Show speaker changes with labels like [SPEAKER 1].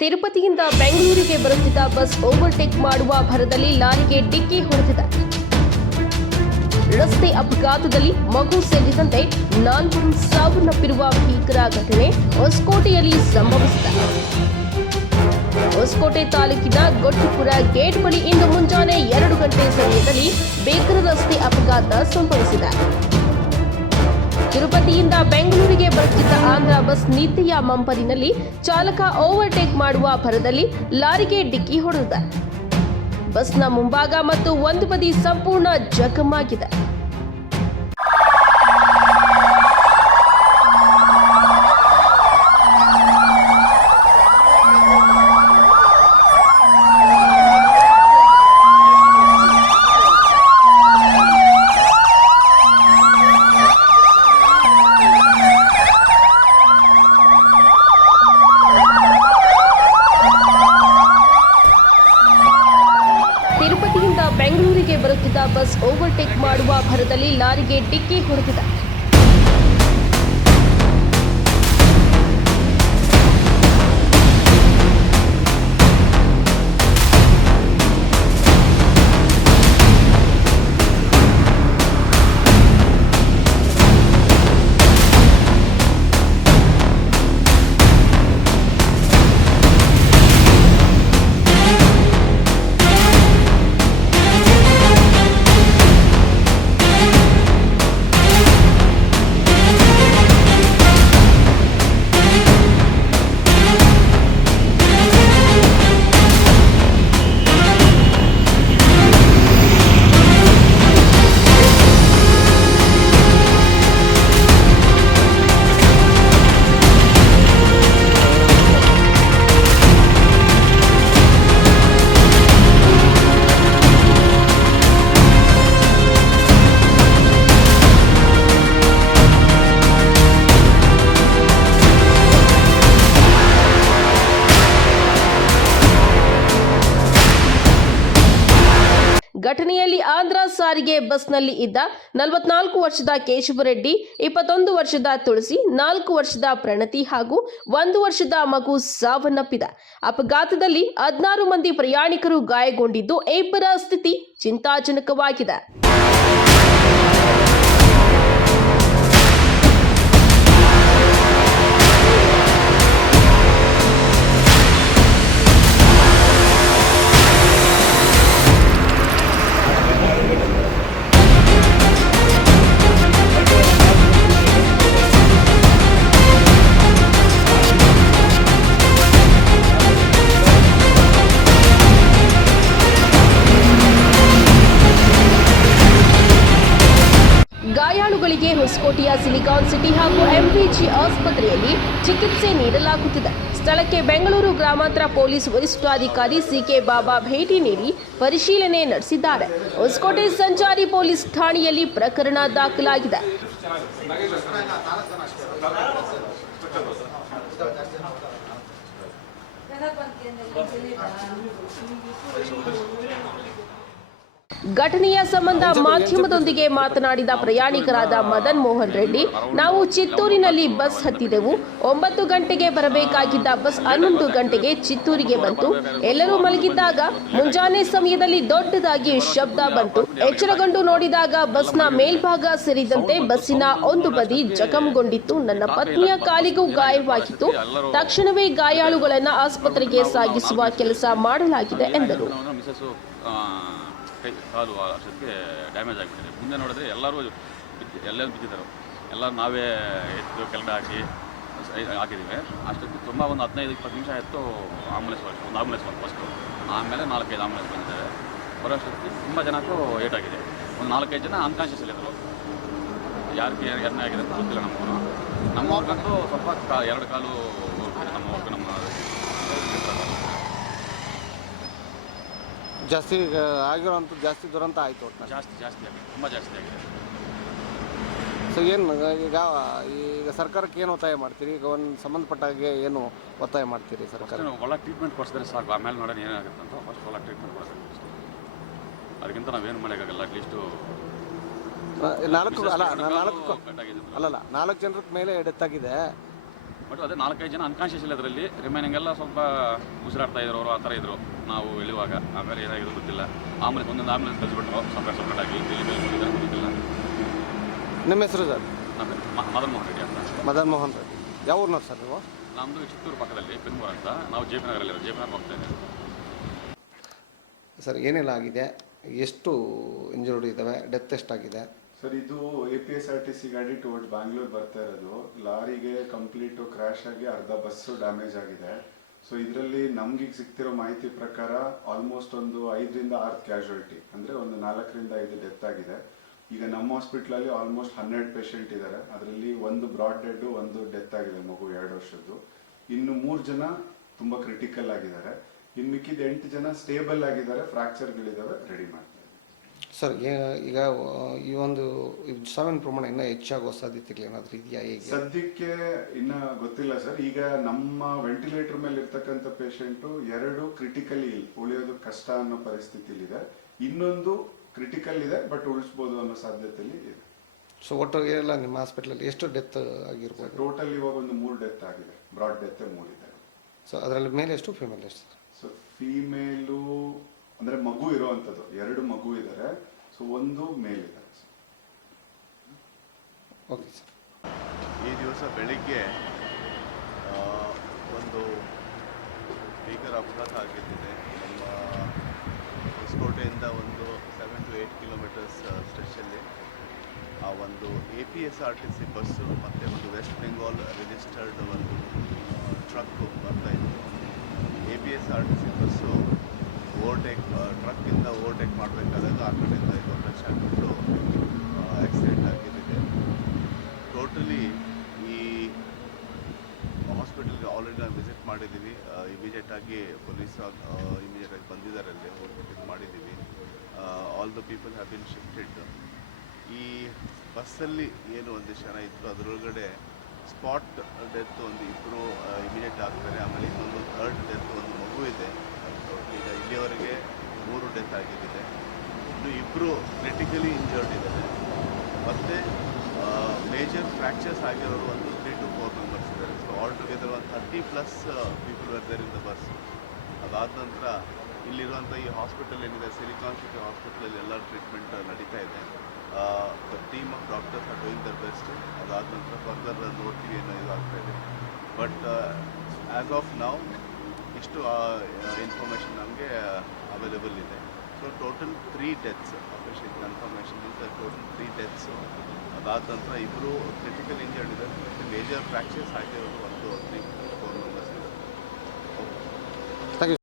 [SPEAKER 1] ತಿರುಪತಿಯಿಂದ ಬೆಂಗಳೂರಿಗೆ ಬರುತ್ತಿದ್ದ bus overtake ಮಾಡುವ ಭರದಲ್ಲಿ ಲಾರಿಗೆ ಡಿಕ್ಕಿ ಹೊಡೆದಿದೆ. ರಸ್ತೆ ಅಪಘಾತದಲ್ಲಿ ಮಗು ಸೇರಿದಂತೆ ನಾಲ್ವರು ಸಾವನ್ನಪ್ಪಿರುವ ಭೀಕರ ಘಟನೆ ಹೊಸಕೋಟೆಯಲ್ಲಿ ಸಂಭವಿಸಿದೆ. ಹೊಸಕೋಟೆ ತಾಲೂಕಿನ ಗೊಟ್ಟಿಪುರ ಗೇಟ್ ಬಳಿ ಇಂದು ಮುಂಜಾನೆ ಎರಡು ಗಂಟೆ ಸಮಯದಲ್ಲಿ ಬೇಕರ ರಸ್ತೆ ಅಪಘಾತ ಸಂಭವಿಸಿದೆ. ತಿರುಪತಿಯಿಂದ ಬೆಂಗಳೂರಿಗೆ ಬರುತ್ತಿದ್ದ ಆಂಧ್ರ ಬಸ್ ನೀತಿಯ ಮಂಪರಿನಲ್ಲಿ ಚಾಲಕ ಓವರ್ಟೇಕ್ ಮಾಡುವ ಭರದಲ್ಲಿ ಲಾರಿಗೆ ಡಿಕ್ಕಿ ಹೊಡೆದಿದೆ. ಬಸ್ನ ಮುಂಭಾಗ ಮತ್ತು ಒಂದು ಬದಿ ಸಂಪೂರ್ಣ ಜಖಮಾಗಿದೆ ತಿರುಪತಿಯಿಂದ ಬೆಂಗಳೂರಿಗೆ ಬರುತ್ತಿದ್ದ ಬಸ್ ಓವರ್ಟೇಕ್ ಮಾಡುವ ಭರದಲ್ಲಿ ಲಾರಿಗೆ ಡಿಕ್ಕಿ ಹೊಡೆದಿದೆ ಘಟನೆಯಲ್ಲಿ ಆಂಧ್ರ ಸಾರಿಗೆ ಬಸ್ನಲ್ಲಿ ಇದ್ದ ನಲವತ್ನಾಲ್ಕು ವರ್ಷದ ಕೇಶವರೆಡ್ಡಿ ಇಪ್ಪತ್ತೊಂದು ವರ್ಷದ ತುಳಸಿ, ನಾಲ್ಕು ವರ್ಷದ ಪ್ರಣತಿ ಹಾಗೂ ಒಂದು ವರ್ಷದ ಮಗು ಸಾವನ್ನಪ್ಪಿದ. ಅಪಘಾತದಲ್ಲಿ ಹದಿನಾರು ಮಂದಿ ಪ್ರಯಾಣಿಕರು ಗಾಯಗೊಂಡಿದ್ದು ಇಬ್ಬರ ಸ್ಥಿತಿ ಚಿಂತಾಜನಕವಾಗಿದೆ. ಗಾಯಾಳುಗಳಿಗೆ ಹೊಸಕೋಟೆಯ ಸಿಲಿಕಾನ್ ಸಿಟಿ ಹಾಗೂ ಎಂಪಿಜಿ ಆಸ್ಪತ್ರೆಯಲ್ಲಿ ಚಿಕಿತ್ಸೆ ನೀಡಲಾಗುತ್ತಿದೆ. ಸ್ಥಳಕ್ಕೆ ಬೆಂಗಳೂರು ಗ್ರಾಮಾಂತರ ಪೊಲೀಸ್ ವರಿಷ್ಠಾಧಿಕಾರಿ ಸಿಕೆ ಬಾಬಾ ಭೇಟಿ ನೀಡಿ ಪರಿಶೀಲನೆ ನಡೆಸಿದ್ದಾರೆ. ಹೊಸಕೋಟೆ ಸಂಚಾರಿ ಪೊಲೀಸ್ ಠಾಣೆಯಲ್ಲಿ ಪ್ರಕರಣ ದಾಖಲಾಗಿದೆ. ಘಟನೆಯ ಸಂಬಂಧ ಮಾಧ್ಯಮದೊಂದಿಗೆ ಮಾತನಾಡಿದ ಪ್ರಯಾಣಿಕರಾದ ಮದನ್ ಮೋಹನ್ ರೆಡ್ಡಿ ನಾವು ಚಿತ್ತೂರಿನಲ್ಲಿ ಬಸ್ ಹತ್ತಿದೆವು. ಒಂಬತ್ತು ಗಂಟೆಗೆ ಬರಬೇಕಾಗಿದ್ದ ಬಸ್ ಹನ್ನೊಂದು ಗಂಟೆಗೆ ಚಿತ್ತೂರಿಗೆ ಬಂತು. ಎಲ್ಲರೂ ಮಲಗಿದ್ದಾಗ ಮುಂಜಾನೆ ಸಮಯದಲ್ಲಿ ದೊಡ್ಡದಾಗಿ ಶಬ್ದ ಬಂತು. ಎಚ್ಚರಗೊಂಡು ನೋಡಿದಾಗ ಬಸ್ನ ಮೇಲ್ಭಾಗ ಸೇರಿದಂತೆ ಬಸ್ಸಿನ ಒಂದು ಬದಿ ಜಖಂಗೊಂಡಿತ್ತು. ನನ್ನ ಪತ್ನಿಯ ಕಾಲಿಗೂ ಗಾಯವಾಗಿತ್ತು. ತಕ್ಷಣವೇ ಗಾಯಾಳುಗಳನ್ನು ಆಸ್ಪತ್ರೆಗೆ ಸಾಗಿಸುವ ಕೆಲಸ ಮಾಡಲಾಗಿದೆ ಎಂದರು.
[SPEAKER 2] ಕೈ ಕಾಲು ಅಷ್ಟೊತ್ತಿಗೆ ಡ್ಯಾಮೇಜ್ ಆಗಿಬಿಟ್ಟಿದೆ. ಮುಂದೆ ನೋಡಿದ್ರೆ ಎಲ್ಲರೂ ಬಿದ್ದು, ಎಲ್ಲರೂ ಬಿದ್ದಿದ್ದರು. ಎಲ್ಲ ನಾವೇ ಎತ್ತು, ಕೆಳಗಡೆ ಹಾಕಿ ಹಾಕಿದ್ದೀವಿ. ಅಷ್ಟೊತ್ತಿಗೆ ತುಂಬ ಒಂದು ಹದಿನೈದು, ಇಪ್ಪತ್ತು ನಿಮಿಷ ಎತ್ತು ಆಂಬುಲೆನ್ಸ್ ಒಂದು ಆಂಬುಲೆನ್ಸ್ ಬಂತು ಫಸ್ಟು ಆಮೇಲೆ ನಾಲ್ಕೈದು ಆಂಬುಲೆನ್ಸ್ ಬಂದಿದ್ದಾವೆ ಬರೋ ಅಷ್ಟೊತ್ತಿಗೆ ತುಂಬ ಜನಕ್ಕೂ ಏಟಾಗಿದೆ ಒಂದು ನಾಲ್ಕೈದು ಜನ ಅನ್ಕಾನ್ಷಿಯಸ್ಸಲ್ಲಿದ್ದರು ಯಾರಿಗೆ ಎರಡನೇ ಆಗಿದೆ ಅಂತ ಗೊತ್ತಿಲ್ಲ ನಮಗೂ ನಮ್ಮವ್ರಿಗಂತೂ ಸ್ವಲ್ಪ ಕಾ, ಎರಡು ಕಾಲು ನಮ್ಮವ್ರಿಗೂ ನಮ್ಮ
[SPEAKER 3] ಜಾಸ್ತಿ ಈಗ ಆಗಿರೋಂಥ ಜಾಸ್ತಿ ದುರಂತ ಆಯಿತು ಒಟ್ಟು
[SPEAKER 2] ಜಾಸ್ತಿ ಜಾಸ್ತಿ ಆಗಿದೆ. ತುಂಬ ಜಾಸ್ತಿ ಆಗಿದೆ.
[SPEAKER 3] ಸೊ ಏನು ಈಗ ಈಗ ಸರ್ಕಾರಕ್ಕೆ ಏನು ಒತ್ತಾಯ ಮಾಡ್ತೀರಿ? ಈಗ ಒಂದು ಸಂಬಂಧಪಟ್ಟಾಗೆ ಏನು ಒತ್ತಾಯ ಮಾಡ್ತೀರಿ ಸರ್ಕಾರ?
[SPEAKER 2] ಫಸ್ಟ್ ಒಳ್ಳೆ ಟ್ರೀಟ್ಮೆಂಟ್ ಕೊಡಿಸಿದ್ರೆ ಸಾಕು. ಆಮೇಲೆ ನೋಡೋಣ ಏನಾಗುತ್ತೆ ಅಂತ ಫಸ್ಟ್ ಒಳ್ಳೆ ಟ್ರೀಟ್ಮೆಂಟ್ ಕೊಡಬೇಕು ಅಷ್ಟೇ. ಅದಕ್ಕಿಂತ ನಾವೇನು ಮಾಡೋಕ್ಕಾಗಲ್ಲ ಅಟ್ಲೀಸ್ಟು
[SPEAKER 3] ನಾಲ್ಕು ಅಲ್ಲ ನಾಲ್ಕು ಅಲ್ಲಲ್ಲ ನಾಲ್ಕು ಜನರ ಮೇಲೆ ಡೆತ್ ಆಗಿದೆ.
[SPEAKER 2] ಬಟ್ ಅದೇ ನಾಲ್ಕೈದು ಜನ ಅನ್ಕಾನ್ಷಿಯಸ್ ಇಲ್ಲ ಅದರಲ್ಲಿ ರಿಮೈನಿಂಗ್ ಎಲ್ಲ ಸ್ವಲ್ಪ ಉಸಿರಾಡ್ತಾ ಇದ್ರು ಅವರು ಆ ಥರ ಇದ್ರು ನಾವು ಇಳಿಯುವಾಗ. ಆಮೇಲೆ ಏನಾಗಿದೆ ಗೊತ್ತಿಲ್ಲ ಆಂಬುಲೆನ್ಸ್ ಒಂದೊಂದು ಆಂಬುಲೆನ್ಸ್ ಕಳಿಸ್ಬಿಟ್ರು. ಸಪ್ರೇಟ್ ಸಪ್ರೇಟ್ ಆಗಿ ಇಲ್ಲಿ ಕಳಿಸ್ಬಿಟ್ಟಿದ್ದಾರೆ. ಗೊತ್ತಿಲ್ಲ
[SPEAKER 3] ನಿಮ್ಮ ಹೆಸರು ಸರ್?
[SPEAKER 2] ನಮ್ಮ ಮದನ್ ಮೋಹನ್ ರೆಡ್ಡಿ ಅಂತ.
[SPEAKER 3] ಮದನ್ ಮೋಹನ್ ರೆಡ್ಡಿ. ಯಾವ ಊರ್ನವ್ರು ಸರ್ ನೀವು?
[SPEAKER 2] ನಮ್ಮದು ಚಿತ್ತೂರು ಪಕ್ಕದಲ್ಲಿ ಪಿನ್ಮೂರ್ ಅಂತ. ನಾವು ಜೆ ಪಿ ನಗರಲ್ಲಿ ಜೆ ಪಿ ನಗರ ಹೋಗ್ತಾ ಇದ್ದೀವಿ.
[SPEAKER 3] ಸರ್ ಏನೆಲ್ಲ ಆಗಿದೆ? ಎಷ್ಟು ಇಂಜುರ್ಡ್ ಇದ್ದಾವೆ? ಡೆತ್ ಎಷ್ಟಾಗಿದೆ?
[SPEAKER 4] ಸರ್, ಇದು A P S R T C ಗಾಡಿ ಟುವರ್ಡ್ ಬ್ಯಾಂಗ್ಳೂರ್ ಬರ್ತಾ ಇರೋದು. ಲಾರಿಗೆ ಕಂಪ್ಲೀಟ್ ಕ್ರ್ಯಾಶ್ ಆಗಿ ಅರ್ಧ ಬಸ್ಸು ಡ್ಯಾಮೇಜ್ ಆಗಿದೆ. ಸೊ ಇದರಲ್ಲಿ ನಮ್ಗೆ ಸಿಗ್ತಿರೋ ಮಾಹಿತಿ ಪ್ರಕಾರ ಆಲ್ಮೋಸ್ಟ್ ಒಂದು ಐದರಿಂದ ಆರ್ತ್ ಕ್ಯಾಶುಯಾಲಿಟಿ ಅಂದ್ರೆ ಒಂದು ನಾಲ್ಕರಿಂದ ಐದು ಡೆತ್ ಆಗಿದೆ. ಈಗ ನಮ್ಮ ಹಾಸ್ಪಿಟಲ್ ಅಲ್ಲಿ ಆಲ್ಮೋಸ್ಟ್ ಹನ್ನೆರಡು ಪೇಷಂಟ್ ಇದ್ದಾರೆ ಅದರಲ್ಲಿ ಒಂದು ಬ್ರಾಡ್ ಡೆಡ್ ಒಂದು ಡೆತ್ ಆಗಿದೆ ಮಗು ಎರಡು ವರ್ಷದ್ದು. ಇನ್ನು ಮೂರು ಜನ ತುಂಬಾ ಕ್ರಿಟಿಕಲ್ ಆಗಿದ್ದಾರೆ. ಇನ್ನು ಮಿಕ್ಕಿದ ಎಂಟು ಜನ ಸ್ಟೇಬಲ್ ಆಗಿದ್ದಾರೆ. ಫ್ರಾಕ್ಚರ್ಗಳಿದಾವೆ ರೆಡಿ ಮಾಡ್ತಾರೆ.
[SPEAKER 3] ಸರ್ ಈಗ ಈ ಒಂದು ಸಾವಿನ ಪ್ರಮಾಣ ಇನ್ನೂ ಹೆಚ್ಚಾಗುವ ಸಾಧ್ಯತೆಗಳು ಏನಾದರೂ ಇದೆಯಾ ಹೇಗೆ?
[SPEAKER 4] ಸದ್ಯಕ್ಕೆ ಇನ್ನ ಗೊತ್ತಿಲ್ಲ ಸರ್. ಈಗ ನಮ್ಮ ವೆಂಟಿಲೇಟರ್ ಮೇಲೆ ಇರ್ತಕ್ಕಂಥ ಪೇಷಂಟು ಎರಡು ಕ್ರಿಟಿಕಲಿ ಉಳಿಯೋದು ಕಷ್ಟ ಅನ್ನೋ ಪರಿಸ್ಥಿತಿಲಿದೆ ಇನ್ನೊಂದು ಕ್ರಿಟಿಕಲ್ ಇದೆ ಬಟ್ ಉಳಿಸ್ಬೋದು ಅನ್ನೋ ಸಾಧ್ಯತೆಯಲ್ಲಿ ಇದೆ.
[SPEAKER 3] ಸೊ ಒಟ್ಟು ಏನಿಲ್ಲ ನಿಮ್ಮ ಹಾಸ್ಪಿಟ್ಲಲ್ಲಿ ಎಷ್ಟು ಡೆತ್ ಆಗಿರ್ಬೋದು?
[SPEAKER 4] ಟೋಟಲ್ ಇವಾಗ ಒಂದು ಮೂರು ಡೆತ್ ಆಗಿದೆ. ಬ್ರಾಡ್ ಡೆತ್ ಮೂರಿದೆ
[SPEAKER 3] ಸೊ ಅದರಲ್ಲಿ ಮೇಲೆ ಎಷ್ಟು ಫಿಮೇಲ್ ಎಷ್ಟು? ಸರ್
[SPEAKER 4] ಸೊ ಫೀಮೇಲು ಅಂದ್ರೆ ಮಗು ಇರೋವಂಥದ್ದು ಎರಡು ಮಗು ಇದ್ದಾರೆ ಸೊ ಒಂದು ಮೇಲ್ ಇದ್ದಾರೆ
[SPEAKER 3] ಓಕೆ ಸರ್
[SPEAKER 5] ಈ ದಿವಸ ಬೆಳಿಗ್ಗೆ ಆ, ಒಂದು ಭೀಕರ ಅಪಘಾತ ಆಗಿದ್ದಿದೆ. ನಮ್ಮ ಹೊಸಕೋಟೆಯಿಂದ ಒಂದು ಸೆವೆನ್ ಟು ಏಯ್ಟ್ ಕಿಲೋಮೀಟರ್ಸ್ ಸ್ಟ್ರೆಚಲ್ಲಿ ಆ ಒಂದು A P S R T C bus ಮತ್ತು ಒಂದು ವೆಸ್ಟ್ ಬೆಂಗಾಲ್ ರಿಜಿಸ್ಟರ್ಡ್ ಒಂದು ಟ್ರಕ್ಕು ಬರ್ತಾ ಇತ್ತು A P S R T C bus overtake ಟ್ರಕ್ಕಿಂದ overtake ಮಾಡಬೇಕಾದಾಗ ಆ ಕಡೆಯಿಂದ ಇದು ಟಚ್ ಆಗಿಬಿಟ್ಟು ಆಕ್ಸಿಡೆಂಟ್ ಆಗಿದ್ದಿದೆ ಟೋಟಲಿ ಈ ಹಾಸ್ಪಿಟಲ್ಗೆ ಆಲ್ರೆಡಿ ನಾವು ವಿಸಿಟ್ ಮಾಡಿದ್ದೀವಿ ಇಮಿಡಿಯೇಟ್ ಆಗಿ ಪೊಲೀಸ್ ಇಮಿಡಿಯೇಟ್ ಆಗಿ ಬಂದಿದ್ದಾರೆ ಅಲ್ಲಿ. ಇದು ಮಾಡಿದ್ದೀವಿ all the people have been shifted ಈ ಬಸ್ಸಲ್ಲಿ ಏನು ಒಂದಿಷ್ಟು ಜನ ಇತ್ತು, ಅದರೊಳಗಡೆ ಸ್ಪಾಟ್ ಡೆತ್ ಒಂದು ಇಬ್ಬರು ಇಮಿಡಿಯೇಟ್ ಆಗ್ತಾರೆ. ಆಮೇಲೆ ಇನ್ನೊಂದು ಥರ್ಡ್ ಡೆತ್ ಒಂದು ಮಗು ಇದೆ. ಈಗ ಇಲ್ಲಿಯವರೆಗೆ ಮೂರು ಡೆತ್ ಆಗಿದ್ದಿದೆ. ಇನ್ನು ಇಬ್ಬರು ಕ್ರಿಟಿಕಲಿ ಇಂಜರ್ಡ್ ಇದ್ದಾರೆ. ಮತ್ತು ಮೇಜರ್ ಫ್ರ್ಯಾಕ್ಚರ್ಸ್ ಆಗಿರೋರು ಒಂದು ತ್ರೀ ಟು ಫೋರ್ ಮೆಂಬರ್ಸ್ ಇದ್ದಾರೆ ಸೊ ಆಲ್ ಟುಗೆದರ್ ಒಂದು thirty plus people were in the bus ಅದಾದ ನಂತರ ಇಲ್ಲಿರುವಂಥ ಈ ಹಾಸ್ಪಿಟಲ್ ಏನಿದೆ ಸಿಲಿಕಾನ್ ಸಿಟಿ ಹಾಸ್ಪಿಟಲಲ್ಲಿ ಎಲ್ಲ ಟ್ರೀಟ್ಮೆಂಟ್ ನಡೀತಾ ಇದೆ. The team of doctors are doing their best ಅದಾದ ನಂತರ ಫರ್ದರ್ ನೋಡ್ತೀವಿ ಏನೋ ಇದಾಗ್ತಾ ಇದೆ. ಬಟ್ ಆ್ಯಸ್ ಆಫ್ ನಾವು ಇಷ್ಟು ಇನ್ಫಾರ್ಮೇಷನ್ ನಮಗೆ ಅವೈಲೇಬಲ್ ಇದೆ. So total three deaths official confirmation is total three deaths ಅದಾದ ನಂತರ ಇಬ್ಬರು ಕ್ರಿಟಿಕಲ್ ಇಂಜರ್ಡ್ ಇದೆ ಮತ್ತು ಮೇಜರ್ ಫ್ರ್ಯಾಕ್ಚರ್ಸ್ ಆಗಿರೋದು ಒಂದು ತ್ರೀ